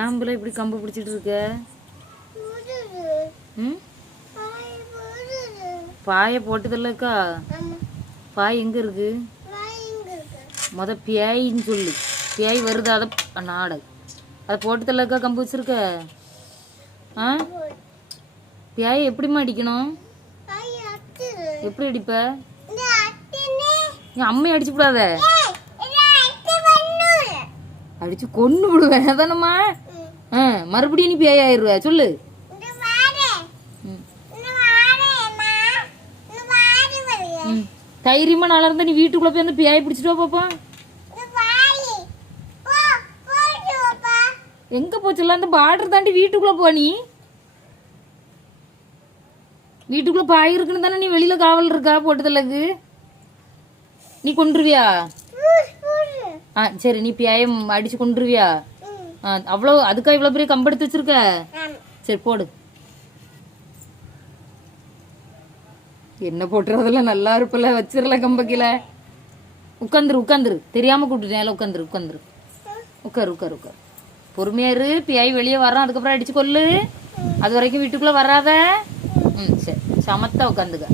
ஏம்புல இப்படி கம்பு பிடிச்சிட்டு இருக்க? ம், பாயை போட்டதில்லக்கா. பாய் எங்க இருக்கு? பியாயின்னு சொல்லு. பியாய் வருது. அதை நாடை அதை போட்டதில்லக்கா கம்பு வச்சிருக்க. ஆ, பியாயை எப்படிம்மா அடிக்கணும்? எப்படி அடிப்ப? என் அம்மையை அடிச்சு விடாத. அடிச்சு கொன்னு விடுவேன் தானம்மா. மறுபடியும் நீ பேய் ஆயிடுவ. சொல்லு. தைரியமா நாளா இருந்தா நீ வீட்டுக்குள்ள போய் வந்து பேய் பிடிச்சிட்டு வா பாப்பா. எங்க போச்சுல அந்த பார்டர் தாண்டி வீட்டுக்குள்ள போ. நீ வீட்டுக்குள்ள பாய் இருக்குன்னு தானே நீ வெளியில காவல் இருக்கா போட்டதில்லக்கு. நீ கொண்டுருவியா? சரி, நீ பியாயம் அடிச்சு கொண்டுருவியா? அவ்வளோ அதுக்கா இவ்வளவு பெரிய கம்பெடுத்து வச்சிருக்க? சரி போடு. என்ன போட்டுறதுல நல்லா இருப்பல. வச்சிடல கம்பக்கில. உட்காந்துரு. தெரியாம கூப்பிட்டுட்டேன். உட்காந்துரு. உட்காரு. பொறுமையா இரு. பியாய் வெளியே வரான். அதுக்கப்புறம் அடிச்சு கொல்லு. அது வரைக்கும் வீட்டுக்குள்ள வராத. சரி, சமத்தா உட்காந்துக்க.